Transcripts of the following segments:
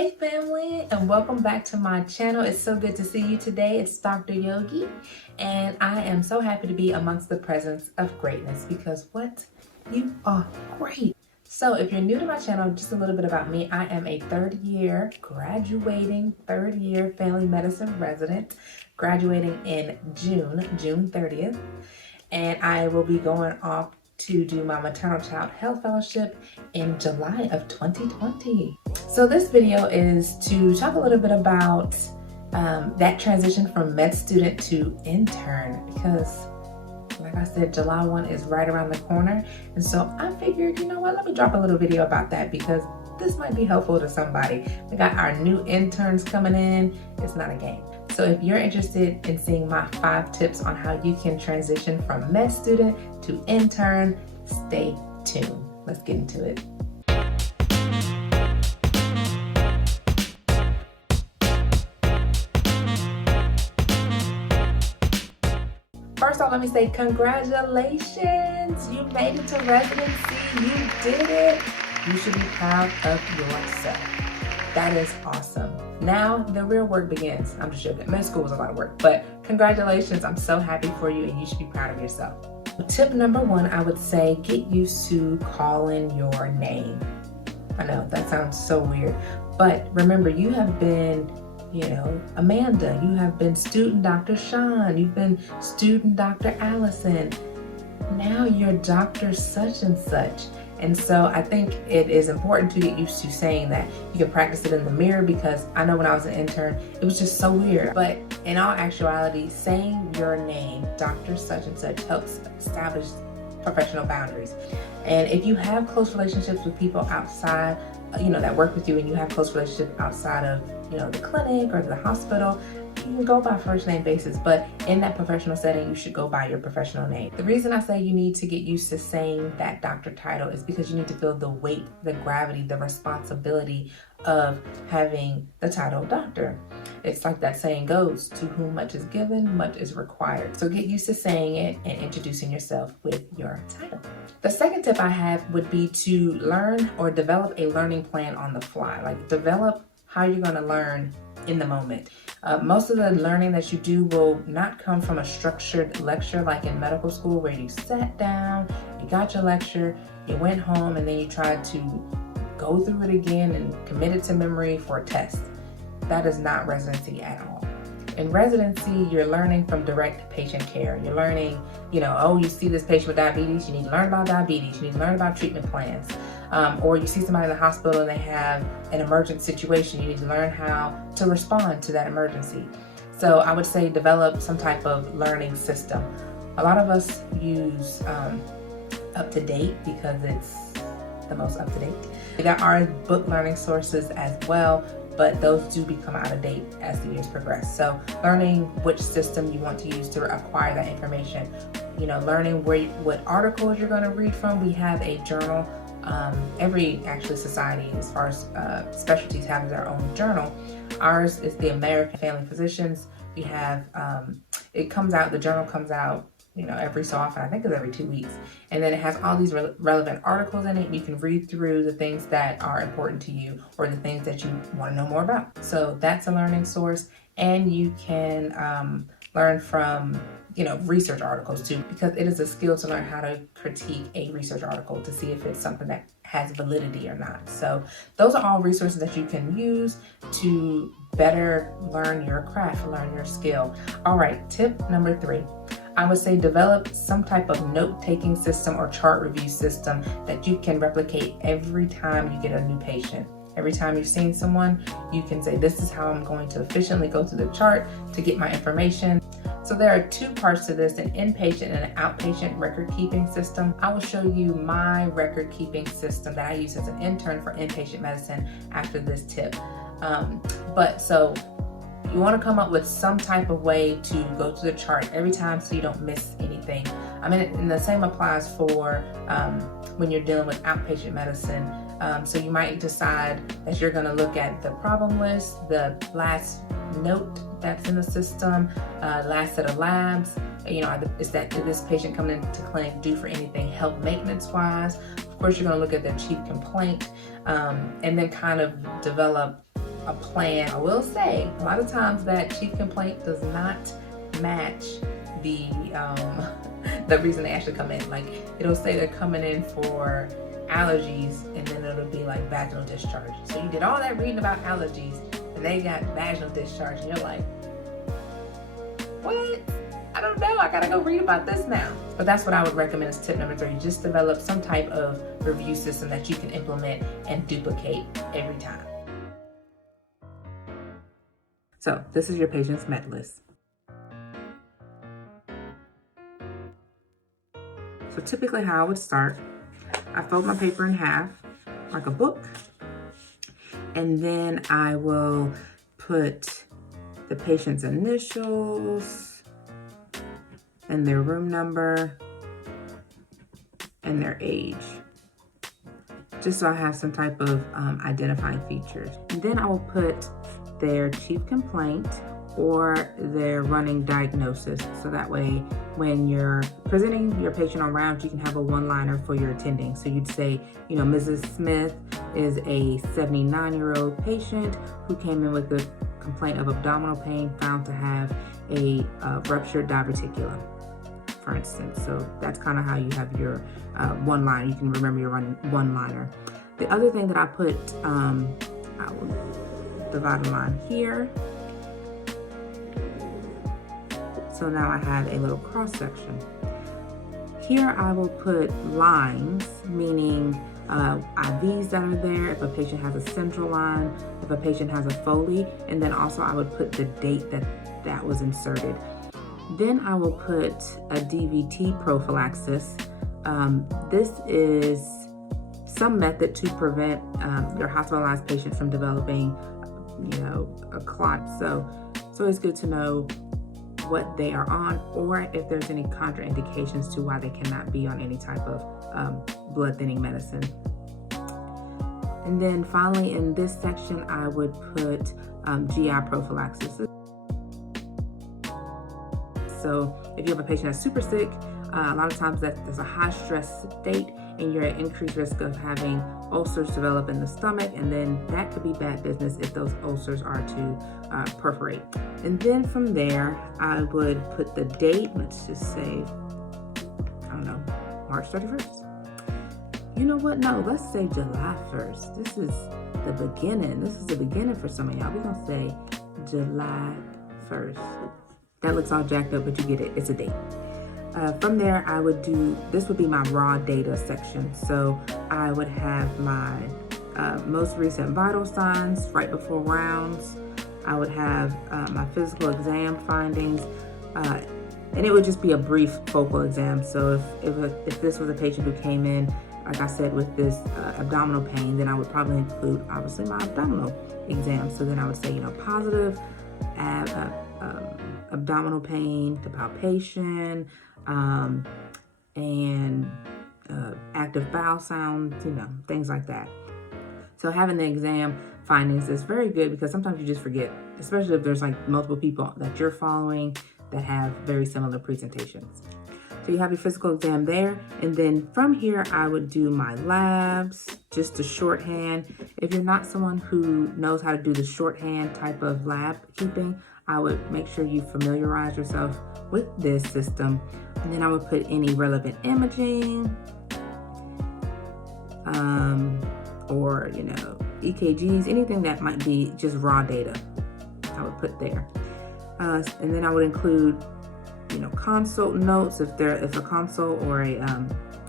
Hey family, and welcome back to my channel. It's so good to see you today. It's Dr. Yogi, and I am so happy to be amongst the presence of greatness because what? You are great. So if you're new to my channel, just a little bit about me. I am a graduating third year family medicine resident, graduating in June 30th, and I will be going off to do my Maternal Child Health Fellowship in July of 2020. So this video is to talk a little bit about that transition from med student to intern, because like I said, July 1 is right around the corner. And so I figured, you know what, let me drop a little video about that because this might be helpful to somebody. We got our new interns coming in. It's not a game. So if you're interested in seeing my 5 tips on how you can transition from med student to intern, stay tuned. Let's get into it. First off, let me say congratulations. You made it to residency. You did it. You should be proud of yourself. That is awesome. Now the real work begins. I'm just joking. Med school was a lot of work, but congratulations. I'm so happy for you and you should be proud of yourself. Tip number 1, I would say get used to calling your name. I know that sounds so weird, but remember you have been, Amanda, you have been student Dr. Sean, you've been student Dr. Allison. Now you're Dr. such and such. And so I think it is important to get used to saying that. You can practice it in the mirror because I know when I was an intern, it was just so weird. But in all actuality, saying your name, Dr. such and such, helps establish professional boundaries. And if you have close relationships with people outside, that work with you, and you have close relationships outside of, the clinic or the hospital, you can go by first name basis, but in that professional setting, you should go by your professional name. The reason I say you need to get used to saying that doctor title is because you need to feel the weight, the gravity, the responsibility of having the title doctor. It's like that saying goes, to whom much is given, much is required. So get used to saying it and introducing yourself with your title. The second tip I have would be to learn or develop a learning plan on the fly. Like develop how you're going to learn in the moment. Most of the learning that you do will not come from a structured lecture like in medical school where you sat down, you got your lecture, you went home, and then you tried to go through it again and commit it to memory for a test. That is not residency at all. In residency, you're learning from direct patient care. You're learning, you see this patient with diabetes, you need to learn about diabetes, you need to learn about treatment plans. Or you see somebody in the hospital and they have an emergent situation, you need to learn how to respond to that emergency. So I would say develop some type of learning system. A lot of us use Up to Date because it's the most up to date. There are book learning sources as well, but those do become out of date as the years progress. So learning which system you want to use to acquire that information, learning what articles you're going to read from. We have a journal. Every society, as far as specialties, have their own journal. Ours is the American Family Physicians. We have the journal comes out every so often. I think it's every 2 weeks, and then it has all these relevant articles in it. You can read through the things that are important to you or the things that you want to know more about. So that's a learning source, and you can learn from research articles too, because it is a skill to learn how to critique a research article to see if it's something that has validity or not. So those are all resources that you can use to better learn your craft, learn your skill. All right, tip number 3. I would say develop some type of note-taking system or chart review system that you can replicate every time you get a new patient. Every time you've seen someone, you can say, this is how I'm going to efficiently go through the chart to get my information. So there are 2 parts to this, an inpatient and an outpatient record-keeping system. I will show you my record-keeping system that I use as an intern for inpatient medicine after this tip. So you want to come up with some type of way to go through the chart every time so you don't miss anything. And the same applies for when you're dealing with outpatient medicine. So you might decide that you're going to look at the problem list, the last note that's in the system, last set of labs. Is this patient coming into clinic due for anything health maintenance wise? Of course, you're going to look at their chief complaint, and then kind of develop a plan. I will say a lot of times that chief complaint does not match the the reason they actually come in. Like, it'll say they're coming in for allergies, and then it'll be like vaginal discharge. So you did all that reading about allergies, and they got vaginal discharge, and you're like, what? I don't know, I gotta go read about this now. But that's what I would recommend as tip number 3. Just develop some type of review system that you can implement and duplicate every time. So this is your patient's med list. So typically how I would start, I fold my paper in half like a book, and then I will put the patient's initials and their room number and their age, just so I have some type of identifying features. And then I will put their chief complaint or their running diagnosis, so that way when you're presenting your patient on rounds, you can have a one-liner for your attending. So you'd say, you know, Mrs. Smith is a 79-year-old patient who came in with a complaint of abdominal pain found to have a ruptured diverticulum, for instance. So that's kind of how you have your one-liner. You can remember your one-liner. The other thing that I put, I will divide a line here. So now I have a little cross section. Here I will put lines, meaning IVs that are there, if a patient has a central line, if a patient has a Foley, and then also I would put the date that was inserted. Then I will put a DVT prophylaxis. This is some method to prevent your hospitalized patient from developing, you know, a clot. So it's good to know what they are on, or if there's any contraindications to why they cannot be on any type of blood thinning medicine. And then finally in this section, I would put GI prophylaxis. So if you have a patient that's super sick, a lot of times there's a high stress state and you're at increased risk of having ulcers develop in the stomach, and then that could be bad business if those ulcers are to perforate. And then from there, I would put the date, let's just say, I don't know, March 31st. You know what? No, let's say July 1st. This is the beginning. This is the beginning for some of y'all. We're gonna say July 1st. That looks all jacked up, but you get it. It's a date. From there, I would do, this would be my raw data section. So I would have my most recent vital signs right before rounds. I would have my physical exam findings, and it would just be a brief focal exam. So if this was a patient who came in, like I said, with this abdominal pain, then I would probably include, obviously, my abdominal exam. So then I would say, you know, positive abdominal pain, the palpation, and active bowel sounds, you know, things like that. So having the exam findings is very good, because sometimes you just forget, especially if there's like multiple people that you're following that have very similar presentations. So you have your physical exam there, and then from here I would do my labs, just the shorthand. If you're not someone who knows how to do the shorthand type of lab keeping, I would make sure you familiarize yourself with this system. And then I would put any relevant imaging, or, you know, EKGs, anything that might be just raw data, I would put there. And then I would include, you know, consult notes. If a consult or a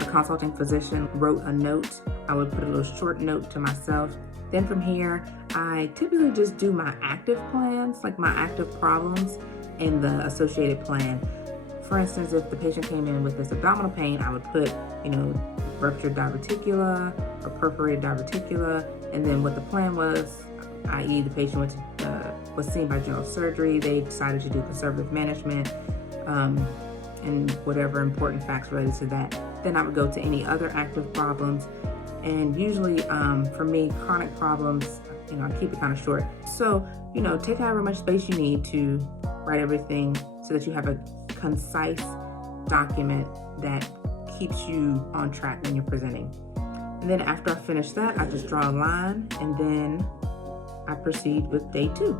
consulting physician wrote a note, I would put a little short note to myself. Then from here, I typically just do my active plans, like my active problems and the associated plan. For instance, if the patient came in with this abdominal pain, I would put, you know, ruptured diverticula or perforated diverticula, and then what the plan was, i.e. the patient was seen by general surgery, they decided to do conservative management, and whatever important facts related to that. Then I would go to any other active problems. And usually for me, chronic problems, you know, I keep it kind of short. So, you know, take however much space you need to write everything so that you have a concise document that keeps you on track when you're presenting. And then after I finish that, I just draw a line, and then I proceed with day 2.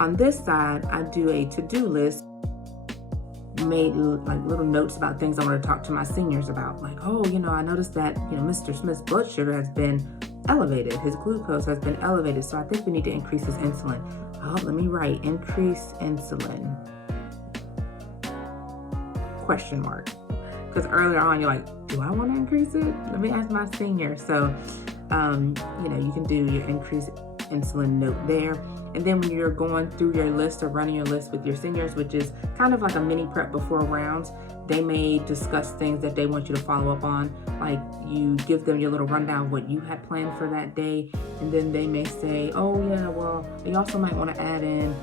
On this side, I do a to-do list, made like little notes about things I want to talk to my seniors about. Like, oh, I noticed that, Mr. Smith's blood sugar has been elevated. His glucose has been elevated. So I think we need to increase his insulin. Oh, let me write increase insulin, ? Because earlier on, you're like, do I want to increase it? Let me ask my senior. So, you can do your increase insulin note there. And then when you're going through your list or running your list with your seniors, which is kind of like a mini prep before rounds, they may discuss things that they want you to follow up on. Like you give them your little rundown of what you had planned for that day. And then they may say, oh yeah, well, you also might want to add in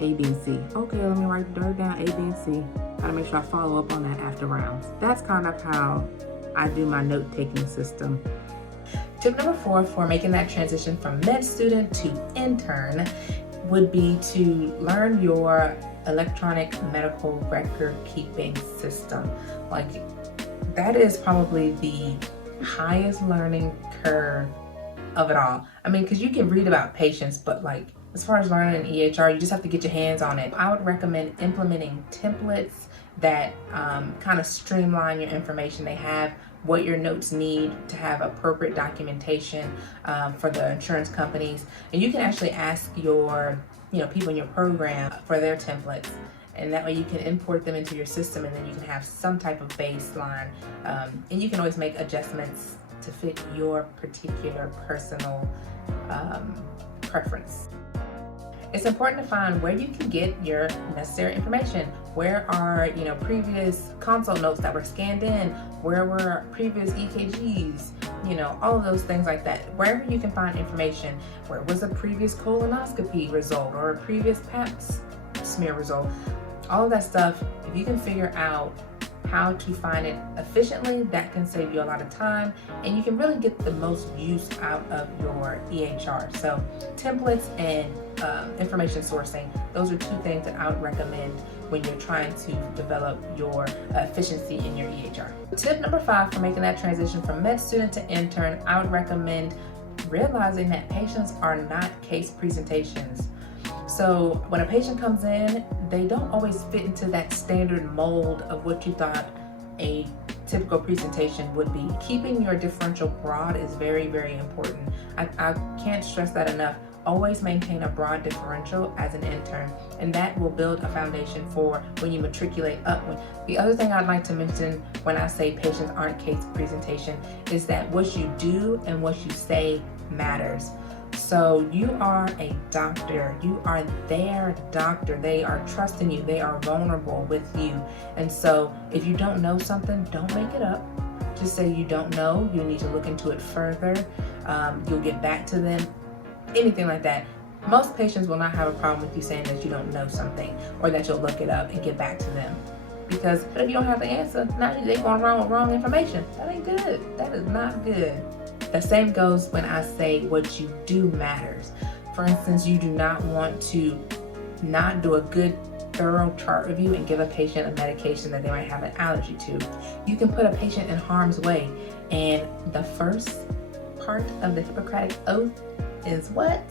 A, B, and C. Okay, let me write down A, B, and C. Gotta make sure I follow up on that after rounds. That's kind of how I do my note-taking system. Tip number 4 for making that transition from med student to intern would be to learn your electronic medical record keeping system. Like, that is probably the highest learning curve of it all. I mean, because you can read about patients, but like, as far as learning an EHR, you just have to get your hands on it. I would recommend implementing templates that kind of streamline your information. They have what your notes need to have appropriate documentation for the insurance companies. And you can actually ask your people in your program for their templates. And that way you can import them into your system, and then you can have some type of baseline. And you can always make adjustments to fit your particular personal preference. It's important to find where you can get your necessary information. Where are, previous consult notes that were scanned in? Where were previous EKGs? All of those things like that. Wherever you can find information. Where was a previous colonoscopy result or a previous pap smear result? All of that stuff, if you can figure out how to find it efficiently, that can save you a lot of time, and you can really get the most use out of your EHR. So templates and information sourcing, those are 2 things that I would recommend when you're trying to develop your efficiency in your EHR. Tip number 5 for making that transition from med student to intern, I would recommend realizing that patients are not case presentations. So when a patient comes in, they don't always fit into that standard mold of what you thought a typical presentation would be. Keeping your differential broad is very, very important. I can't stress that enough. Always maintain a broad differential as an intern, and that will build a foundation for when you matriculate upward. The other thing I'd like to mention when I say patients aren't case presentation is that what you do and what you say matters. So you are a doctor, you are their doctor, they are trusting you, they are vulnerable with you. And so if you don't know something, don't make it up. Just say you don't know, you need to look into it further, you'll get back to them, anything like that. Most patients will not have a problem with you saying that you don't know something or that you'll look it up and get back to them. Because if you don't have the answer, now they're going around with wrong information. That ain't good, that is not good. The same goes when I say what you do matters. For instance, you do not want to not do a good thorough chart review and give a patient a medication that they might have an allergy to. You can put a patient in harm's way, and the first part of the Hippocratic Oath is what?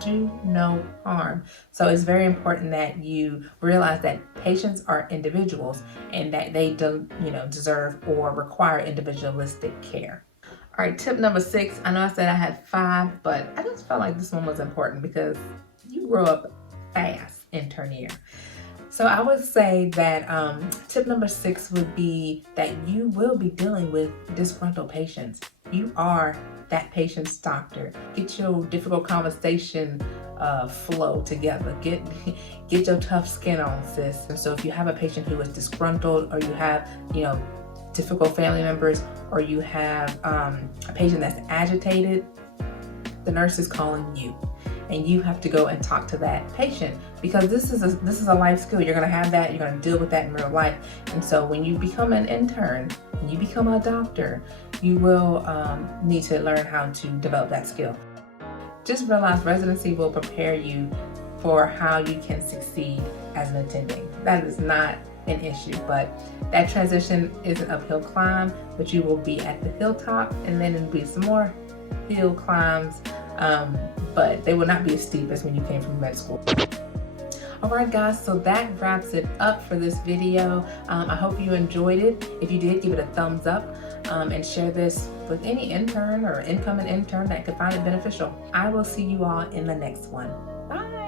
Do no harm. So it's very important that you realize that patients are individuals and that they deserve or require individualistic care. All right, tip number 6. I know I said I had 5, but I just felt like this one was important because you grow up fast intern year. So I would say that tip number 6 would be that you will be dealing with disgruntled patients. You are that patient's doctor. Get your difficult conversation flow together. Get your tough skin on, sis. And so if you have a patient who is disgruntled, or you have, difficult family members, or you have a patient that's agitated, the nurse is calling you, and you have to go and talk to that patient, because this is a life skill. You're going to have that. You're going to deal with that in real life. And so when you become an intern, when you become a doctor, you will need to learn how to develop that skill. Just realize residency will prepare you for how you can succeed as an attending. That is not an issue, but that transition is an uphill climb, but you will be at the hilltop, and then it'll be some more hill climbs but they will not be as steep as when you came from med school. Alright guys, so that wraps it up for this video. I hope you enjoyed it. If you did, give it a thumbs up and share this with any intern or incoming intern that could find it beneficial. I will see you all in the next one. Bye!